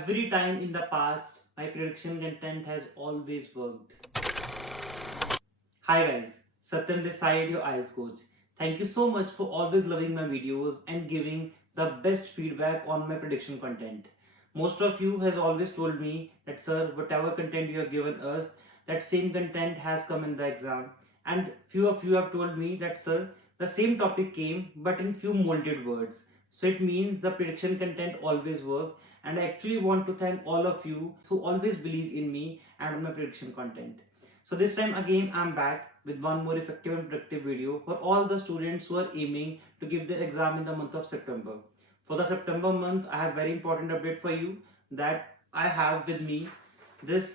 every time in the past, my prediction content has always worked. Hi guys, Satyam this side, your IELTS coach. Thank you so much for always loving my videos and giving the best feedback on my prediction content. Most of you has always told me that sir, whatever content you have given us, that same content has come in the exam. And few of you have told me that sir, the same topic came but in few molded words. So it means the prediction content always work, and I actually want to thank all of you who always believe in me and on my prediction content. So this time again I'm back with one more effective and productive video for all the students who are aiming to give their exam in the month of September. For the September month, I have very important update for you that I have with me this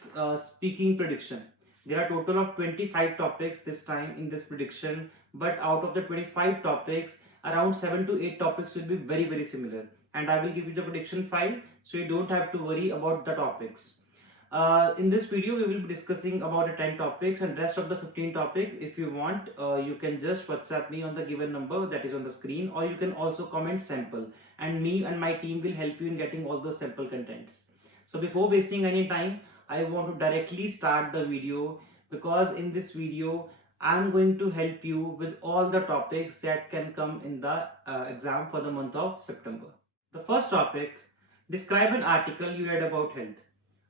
speaking prediction. There are total of 25 topics this time in this prediction, but out of the 25 topics, around 7 to 8 topics will be very similar, and I will give you the prediction file so you don't have to worry about the topics. In this video, we will be discussing about the 10 topics, and rest of the 15 topics, if you want, you can just WhatsApp me on the given number that is on the screen, or you can also comment sample, and me and my team will help you in getting all those sample contents. So before wasting any time, I want to directly start the video, because in this video, I'm going to help you with all the topics that can come in the exam for the month of September. The first topic: describe an article you read about health.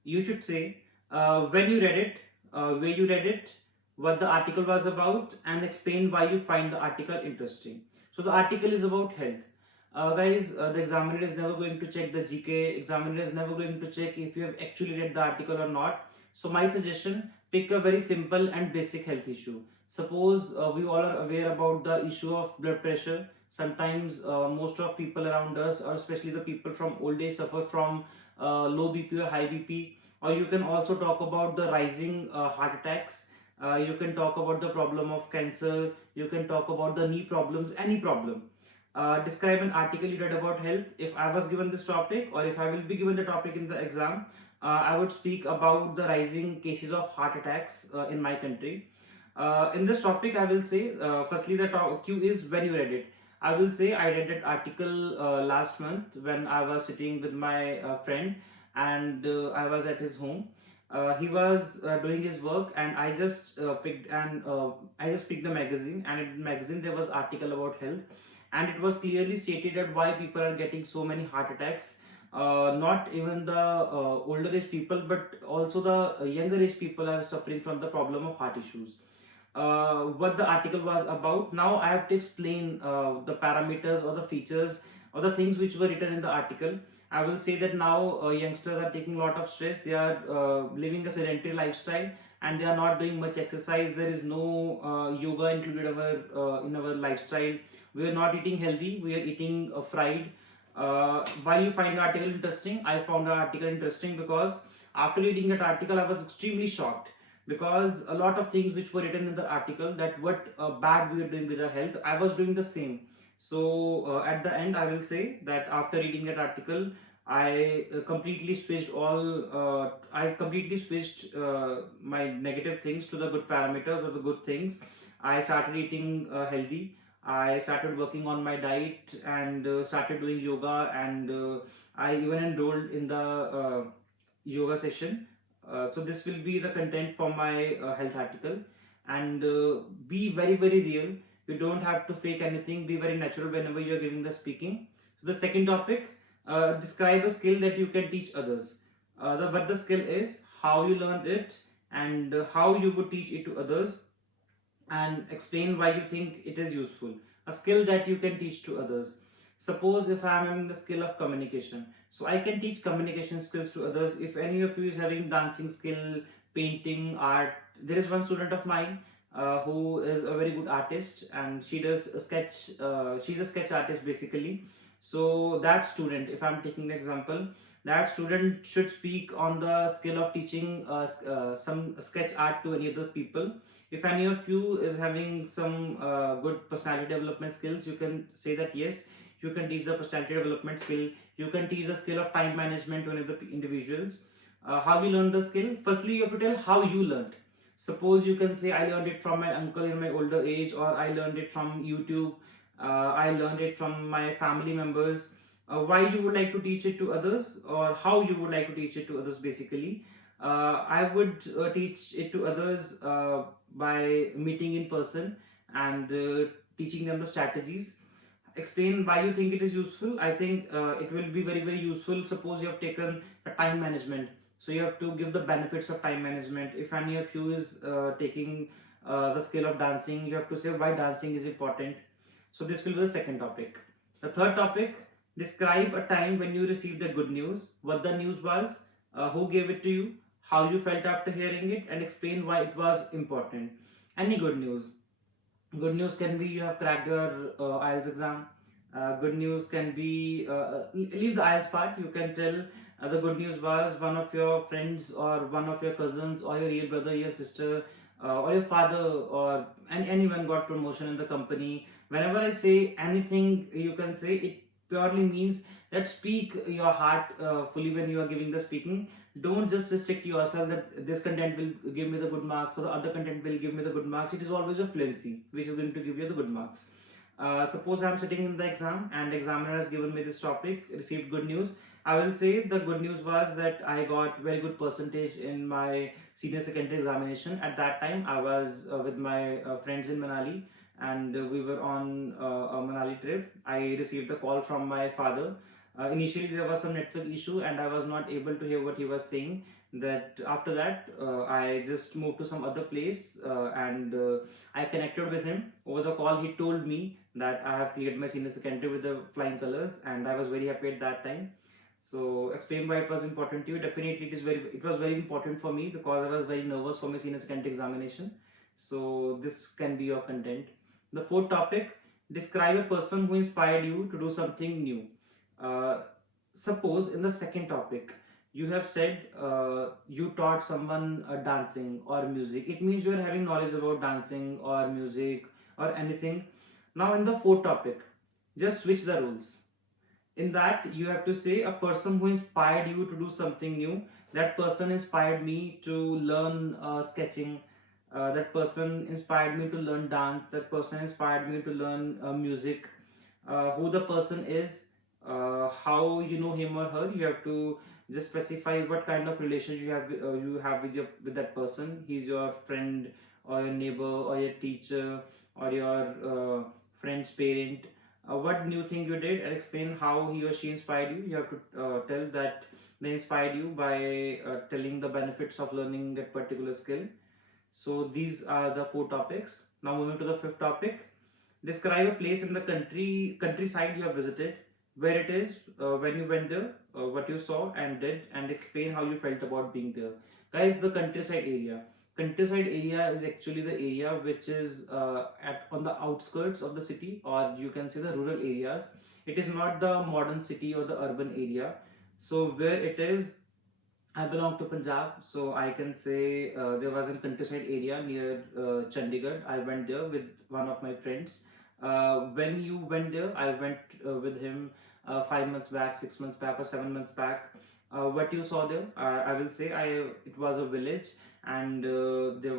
You should say when you read it, where you read it, what the article was about, and explain why you find the article interesting. So the article is about health. Guys, the examiner is never going to check the GK. Examiner is never going to check if you have actually read the article or not. So my suggestion: pick a very simple and basic health issue. Suppose we all are aware about the issue of blood pressure. Sometimes most of people around us, or especially the people from old age, suffer from low BP or high BP. Or you can also talk about the rising heart attacks. You can talk about the problem of cancer. You can talk about the knee problems, any problem. Describe an article you read about health. If I was given this topic, or if I will be given the topic in the exam, I would speak about the rising cases of heart attacks in my country. In this topic, I will say, firstly, the cue is when you read it. I will say I read that article last month when I was sitting with my friend, and I was at his home. He was doing his work, and I just picked the magazine, and in the magazine there was article about health, and it was clearly stated that why people are getting so many heart attacks. Not even the older age people, but also the younger age people are suffering from the problem of heart issues. What the article was about. Now I have to explain the parameters or the features or the things which were written in the article. I will say that now youngsters are taking a lot of stress. They are living a sedentary lifestyle, and they are not doing much exercise. There is no yoga included in our lifestyle. We are not eating healthy. We are eating fried. Why you find the article interesting? I found the article interesting because after reading that article, I was extremely shocked, because a lot of things which were written in the article, that what bad we are doing with our health, I was doing the same. So at the end, I will say that after reading that article, I completely switched my negative things to the good parameters or the good things. I started eating healthy. I started working on my diet, and started doing yoga, and I even enrolled in the yoga session. So this will be the content for my health article, and be very real. You don't have to fake anything. Be very natural whenever you are giving the speaking. So the second topic: describe a skill that you can teach others. What the skill is, how you learned it, and how you would teach it to others, and explain why you think it is useful. A skill that you can teach to others. Suppose if I am having the skill of communication, so I can teach communication skills to others. If any of you is having dancing skill, painting, art, there is one student of mine who is a very good artist, and she does a sketch. She's a sketch artist basically. So that student, if I'm taking the example, that student should speak on the skill of teaching some sketch art to any other people. If any of you is having some good personality development skills, you can say that yes, you can teach the personality development skill. You can teach the skill of time management to other individuals. How you learn the skill? Firstly, you have to tell how you learned. Suppose you can say, I learned it from my uncle in my older age, or I learned it from YouTube. I learned it from my family members. why you would like to teach it to others, or how you would like to teach it to others. Basically, I would teach it to others by meeting in person and teaching them the strategies. Explain why you think it is useful. I think it will be very very useful. Suppose you have taken the time management, so you have to give the benefits of time management. If any of you is taking the skill of dancing, you have to say why dancing is important. So this will be the second topic. The third topic: describe a time when you received a good news, what the news was, who gave it to you, how you felt after hearing it, and explain why it was important. Any good news. Good news can be you have cracked your IELTS exam. Good news can be leave the IELTS part. You can tell the good news was one of your friends or one of your cousins or your real brother, your sister, or your father, or anyone got promotion in the company. Whenever I say anything, you can say it purely means that speak your heart fully when you are giving the speaking. Don't just restrict yourself that this content will give me the good marks or the other content will give me the good marks. It is always a fluency which is going to give you the good marks. Suppose I'm sitting in the exam and the examiner has given me this topic, received good news. I will say the good news was that I got very good percentage in my senior secondary examination. At that time I was with my friends in Manali, and we were on a Manali trip. I received a call from my father. Initially there was some network issue and I was not able to hear what he was saying. That after that I just moved to some other place, and I connected with him over the call. He told me that I have cleared my senior secondary with the flying colors, and I was very happy at that time. So explain why it was important to you. Definitely it was very important for me because I was very nervous for my senior secondary examination. So this can be your content. The fourth topic: describe a person who inspired you to do something new. uh, Suppose in the second topic you have said you taught someone dancing or music, it means you are having knowledge about dancing or music or anything. Now in the fourth topic, just switch the rules. In that you have to say a person who inspired you to do something new. That person inspired me to learn sketching. That person inspired me to learn dance. That person inspired me to learn music. Who the person is, how you know him or her. You have to just specify what kind of relationship you have with your with that person. He's your friend or your neighbor or your teacher or your friend's parent. What new thing you did, and explain how he or she inspired you. You have to tell that they inspired you by telling the benefits of learning that particular skill. So these are the four topics. Now moving to the fifth topic: describe a place in the countryside you have visited, where it is, when you went there, what you saw and did, and explain how you felt about being there. Guys, the countryside area. Countryside area is actually the area which is at on the outskirts of the city, or you can say the rural areas. It is not the modern city or the urban area. So where it is, I belong to Punjab, so I can say there was a countryside area near Chandigarh. I went there with one of my friends. When you went there, I went with him 5 months back, 6 months back, or 7 months back. What you saw there, I will say, it was a village, and there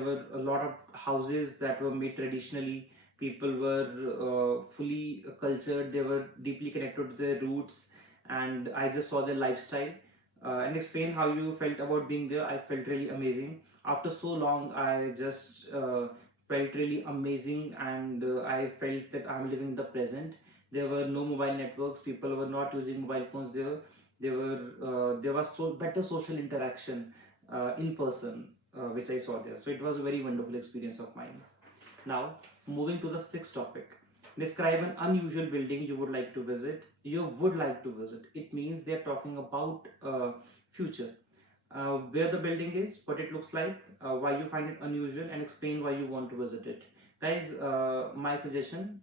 were a lot of houses that were made traditionally. People were fully cultured. They were deeply connected to their roots, and I just saw their lifestyle. And explain how you felt about being there. I felt really amazing. After so long, I just felt really amazing, and I felt that I'm living the present. There were no mobile networks. People were not using mobile phones there. There was so better social interaction in person, which I saw there. So it was a very wonderful experience of mine. Now, moving to the sixth topic. Describe an unusual building you would like to visit. You would like to visit. It means they're talking about future. Where the building is, what it looks like, why you find it unusual, and explain why you want to visit it. Guys, my suggestion: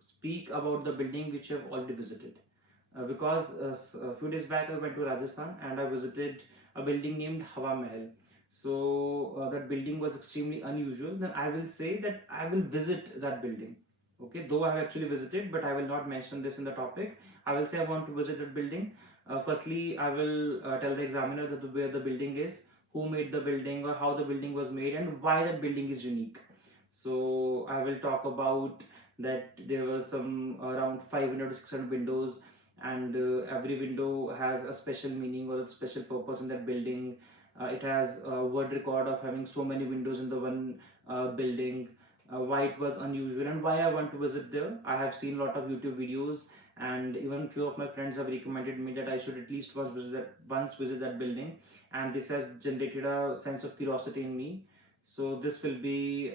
speak about the building which you have already visited. Because a few days back I went to Rajasthan and I visited a building named Hawa Mahal. So that building was extremely unusual. Then I will say that I will visit that building. Okay, though I have actually visited, but I will not mention this in the topic. I will say I want to visit that building. Firstly, I will tell the examiner that where the building is, who made the building, or how the building was made, and why that building is unique. So I will talk about that there was some around 500 to 600 windows, and every window has a special meaning or a special purpose in that building. It has a word record of having so many windows in the one building. Why it was unusual and why I want to visit there. I have seen a lot of YouTube videos, and even few of my friends have recommended me that I should at least once visit that building, and this has generated a sense of curiosity in me. So this will be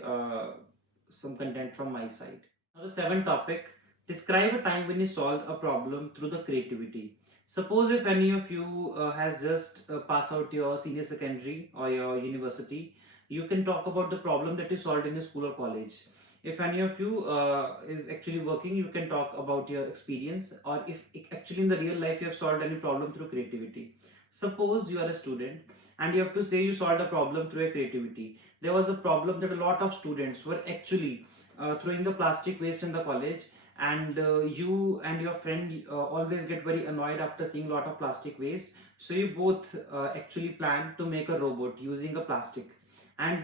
some content from my side. Now the seventh topic: describe a time when you solved a problem through the creativity. Suppose if any of you has just passed out your senior secondary or your university, you can talk about the problem that you solved in your school or college. If any of you is actually working, you can talk about your experience, or if actually in the real life you have solved any problem through creativity. Suppose you are a student and you have to say you solved a problem through a creativity. There was a problem that a lot of students were actually throwing the plastic waste in the college, and you and your friend always get very annoyed after seeing a lot of plastic waste. So you both actually plan to make a robot using a plastic, and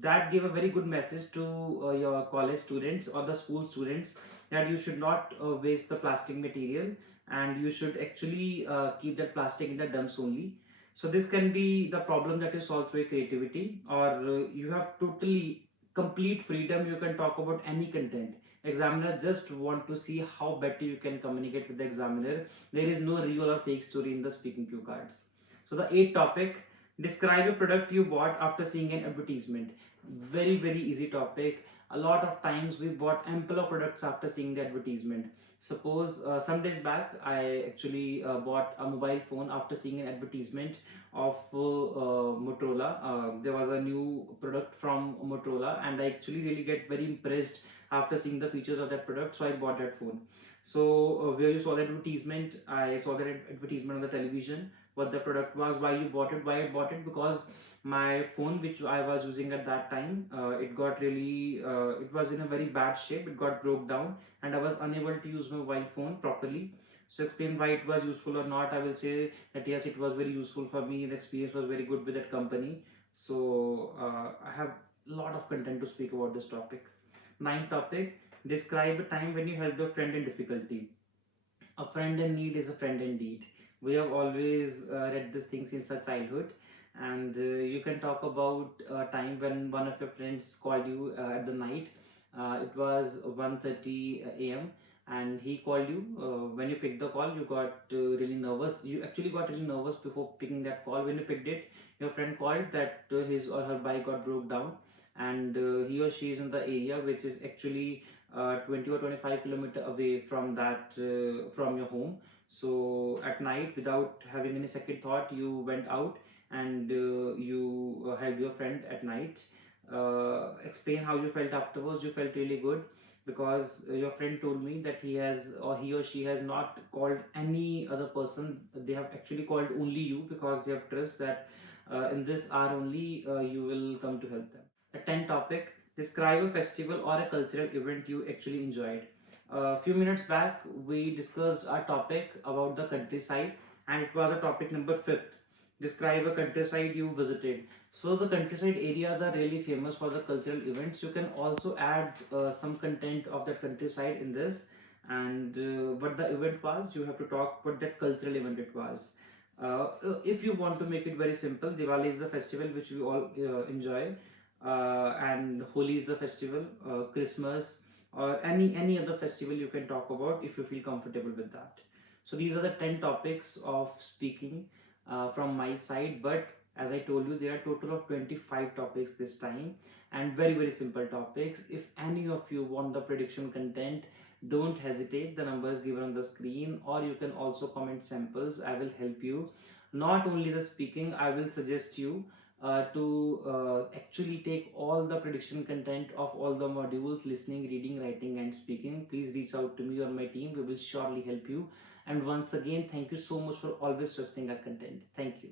that gave a very good message to your college students or the school students that you should not waste the plastic material, and you should actually keep that plastic in the dumps only. So this can be the problem that you solve through creativity, or you have totally complete freedom. You can talk about any content. Examiner just want to see how better you can communicate with the examiner. There is no real or fake story in the speaking cue cards. So the eighth topic: describe a product you bought after seeing an advertisement. Very easy topic. A lot of times we bought ample of products after seeing the advertisement. Suppose some days back I actually bought a mobile phone after seeing an advertisement of Motorola. There was a new product from Motorola, and I actually really get very impressed after seeing the features of that product. So I bought that phone. So where you saw the advertisement, I saw that advertisement on the television. What the product was, why you bought it, why I bought it, because my phone which I was using at that time, it got really, it was in a very bad shape. It got broke down, and I was unable to use my mobile phone properly. So explain why it was useful or not. I will say that yes, it was very useful for me. The experience was very good with that company. So I have a lot of content to speak about this topic. Ninth topic: describe a time when you helped a friend in difficulty. A friend in need is a friend indeed. We have always read these things since our childhood, and you can talk about a time when one of your friends called you at the night. It was 1:30 a.m. and he called you. When you picked the call, you got really nervous. You actually got really nervous before picking that call. When you picked it, your friend called that his or her bike got broke down, and he or she is in the area which is actually 20 or 25 kilometer away from that from your home. So at night, without having any second thought, you went out, and you helped your friend at night. Explain how you felt afterwards. You felt really good because your friend told me that he or she has not called any other person. They have actually called only you because they have trust that in this hour only you will come to help them. The 10th topic: describe a festival or a cultural event you actually enjoyed. A few minutes back, we discussed our topic about the countryside, and it was a topic number 5th. Describe a countryside you visited. So, the countryside areas are really famous for the cultural events. You can also add some content of that countryside in this, and what the event was, you have to talk what that cultural event it was. If you want to make it very simple, Diwali is the festival which we all enjoy, and Holi is the festival, Christmas, or any other festival you can talk about if you feel comfortable with that. So these are the 10 topics of speaking from my side, but as I told you, there are total of 25 topics this time, and very simple topics. If any of you want the prediction content, don't hesitate. The number is given on the screen, or you can also comment samples. I will help you. Not only the speaking, I will suggest you to actually take all the prediction content of all the modules: listening, reading, writing, and speaking. Please reach out to me or my team. We will surely help you. And once again, thank you so much for always trusting our content. Thank you.